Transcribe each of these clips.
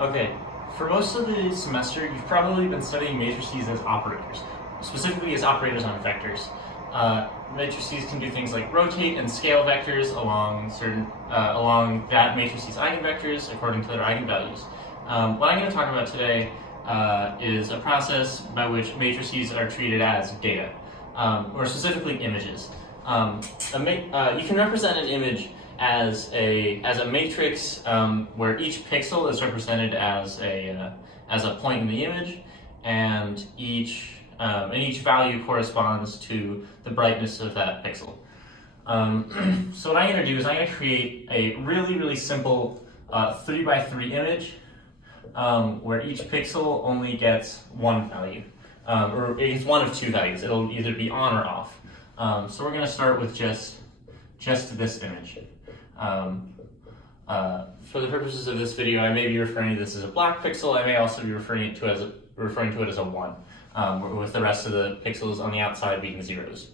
Okay, for most of the semester, you've probably been studying matrices as operators, specifically as operators on vectors. Matrices can do things like rotate and scale vectors along that matrice's eigenvectors according to their eigenvalues. What I'm going to talk about today is a process by which matrices are treated as data, or specifically images. You can represent an image as a matrix where each pixel is represented as a point in the image, and each value corresponds to the brightness of that pixel. So what I'm going to do is I'm going to create a really simple 3x3 image where each pixel only gets one value, or it gets one of two values. It'll either be on or off. So we're going to start with just this image. For the purposes of this video, I may be referring to this as a black pixel. I may also be referring to it as a 1, with the rest of the pixels on the outside being zeros.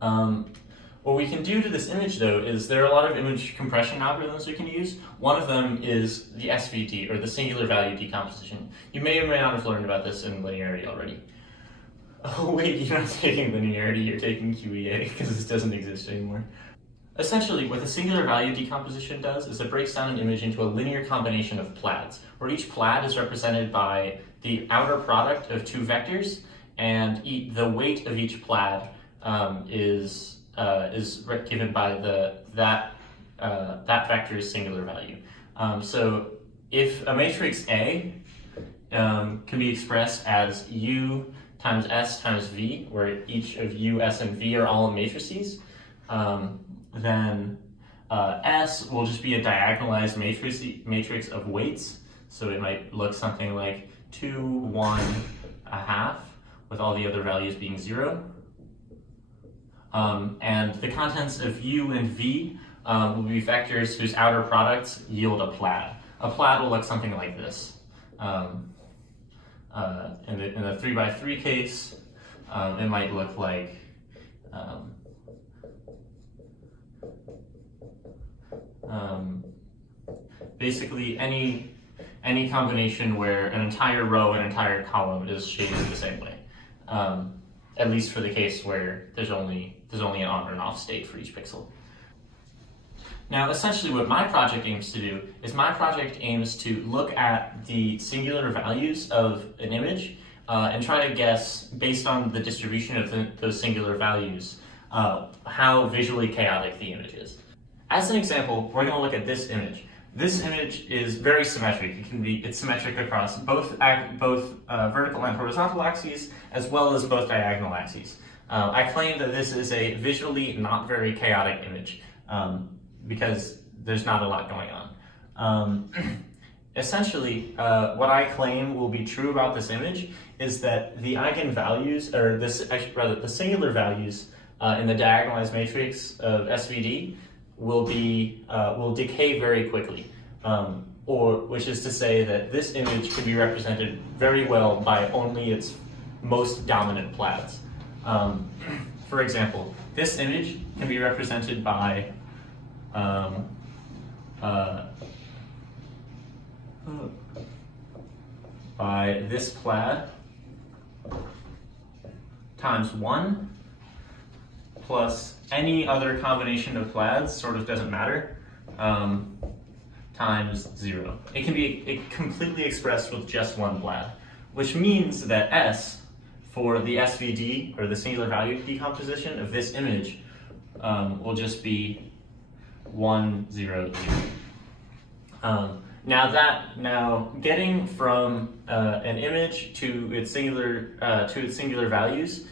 What we can do to this image, though, is there are a lot of image compression algorithms we can use. One of them is the SVD, or the singular value decomposition. You may or may not have learned about this in linearity already. Oh wait, you're not taking linearity, you're taking QEA, because this doesn't exist anymore. Essentially, what the singular value decomposition does is it breaks down an image into a linear combination of plaids, where each plaid is represented by the outer product of two vectors, and the weight of each plaid is given by that vector's singular value. So if a matrix A can be expressed as U times S times V, where each of U, S, and V are all matrices, then S will just be a diagonalized matrix of weights. So it might look something like 2, 1, a half, with all the other values being 0. And the contents of U and V will be vectors whose outer products yield a plaid. A plaid will look something like this. In the 3x3 case, it might look like basically any combination where an entire row and entire column is shaded the same way. At least for the case where there's only an on or an off state for each pixel. Now, essentially what my project aims to do is my project aims to look at the singular values of an image and try to guess, based on the distribution of those singular values, how visually chaotic the image is. As an example, we're going to look at this image. This image is very symmetric. It's symmetric across both vertical and horizontal axes, as well as both diagonal axes. I claim that this is a visually not very chaotic image because there's not a lot going on. Essentially, what I claim will be true about this image is that the eigenvalues, or the singular values in the diagonalized matrix of SVD will decay very quickly, which is to say that this image can be represented very well by only its most dominant plaids. For example, this image can be represented by this plaid times 1 plus any other combination of plaids, sort of doesn't matter, times 0. It can be completely expressed with just one plaid, which means that S, for the SVD, or the singular value decomposition of this image, will just be 1, 0, 0. Now getting from an image to its singular values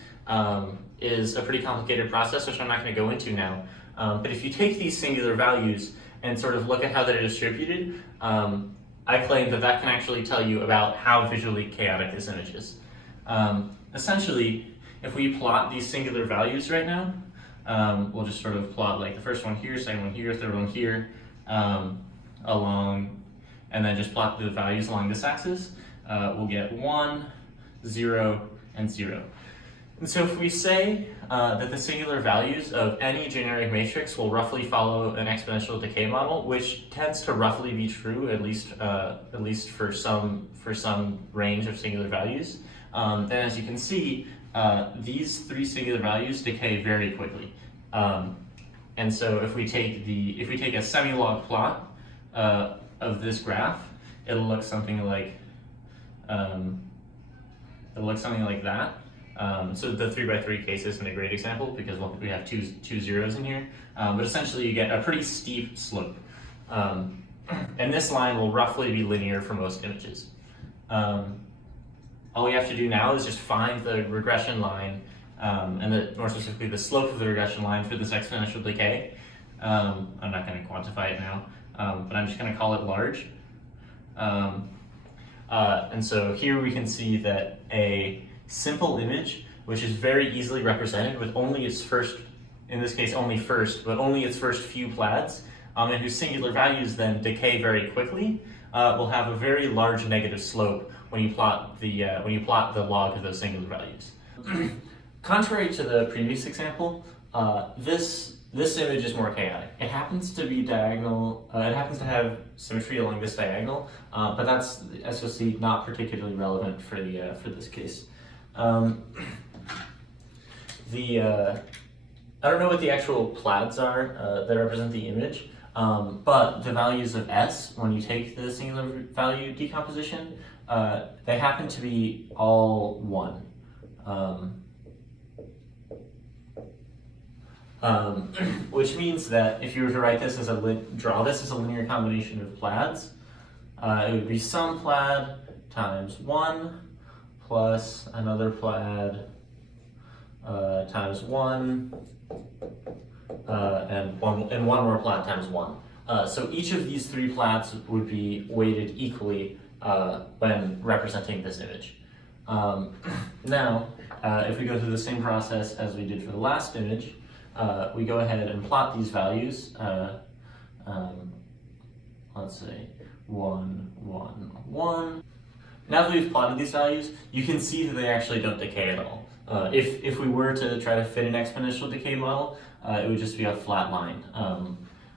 is a pretty complicated process, which I'm not going to go into now. But if you take these singular values and sort of look at how they're distributed, I claim that can actually tell you about how visually chaotic this image is. Essentially, if we plot these singular values right now, we'll just sort of plot like the first one here, second one here, third one here, along, and then just plot the values along this axis. We'll get 1, 0, and 0. And so if we say that the singular values of any generic matrix will roughly follow an exponential decay model, which tends to roughly be true, at least for some range of singular values, then as you can see, these three singular values decay very quickly. And so if we take a semi-log plot of this graph, it'll look something like that. So the 3x3 case isn't a great example because we have two zeros in here, but essentially you get a pretty steep slope. And this line will roughly be linear for most images. All we have to do now is just find the regression line, and more specifically the slope of the regression line for this exponential decay. I'm not going to quantify it now, but I'm just going to call it large. And so here we can see that a simple image, which is very easily represented with only its first, in this case only first, but only its first few plaids, and whose singular values then decay very quickly, will have a very large negative slope when you plot the log of those singular values. Contrary to the previous example, this image is more chaotic. It happens to be diagonal. It happens to have symmetry along this diagonal, but that's, as you'll see, not particularly relevant for this case. I don't know what the actual plaids are that represent the image, but the values of S, when you take the singular value decomposition, they happen to be all 1. Which means that if you were to write this as draw this as a linear combination of plaids, it would be some plaid times 1 plus another plaid times 1 and one more plaid times 1. So each of these 3 plaids would be weighted equally when representing this image. Now, if we go through the same process as we did for the last image, we go ahead and plot these values. Let's say 1, 1, 1. Now that we've plotted these values, you can see that they actually don't decay at all. If we were to try to fit an exponential decay model, it would just be a flat line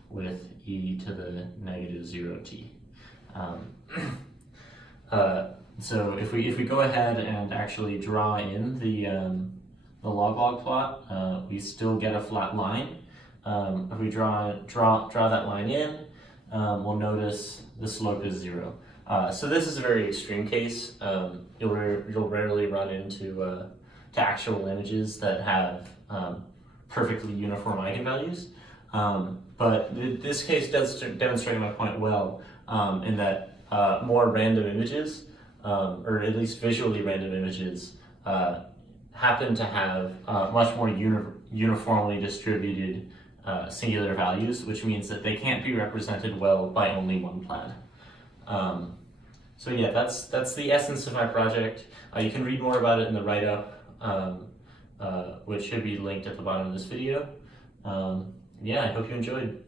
with e to the negative 0t. So if we go ahead and actually draw in the log plot, we still get a flat line. If we draw that line in, we'll notice the slope is 0. So this is a very extreme case. You'll rarely run into to actual images that have perfectly uniform eigenvalues. But this case does demonstrate my point well, in that more random images, or at least visually random images, happen to have much more uniformly distributed singular values, which means that they can't be represented well by only one plaid. So yeah, that's the essence of my project. You can read more about it in the write-up, which should be linked at the bottom of this video. Yeah, I hope you enjoyed.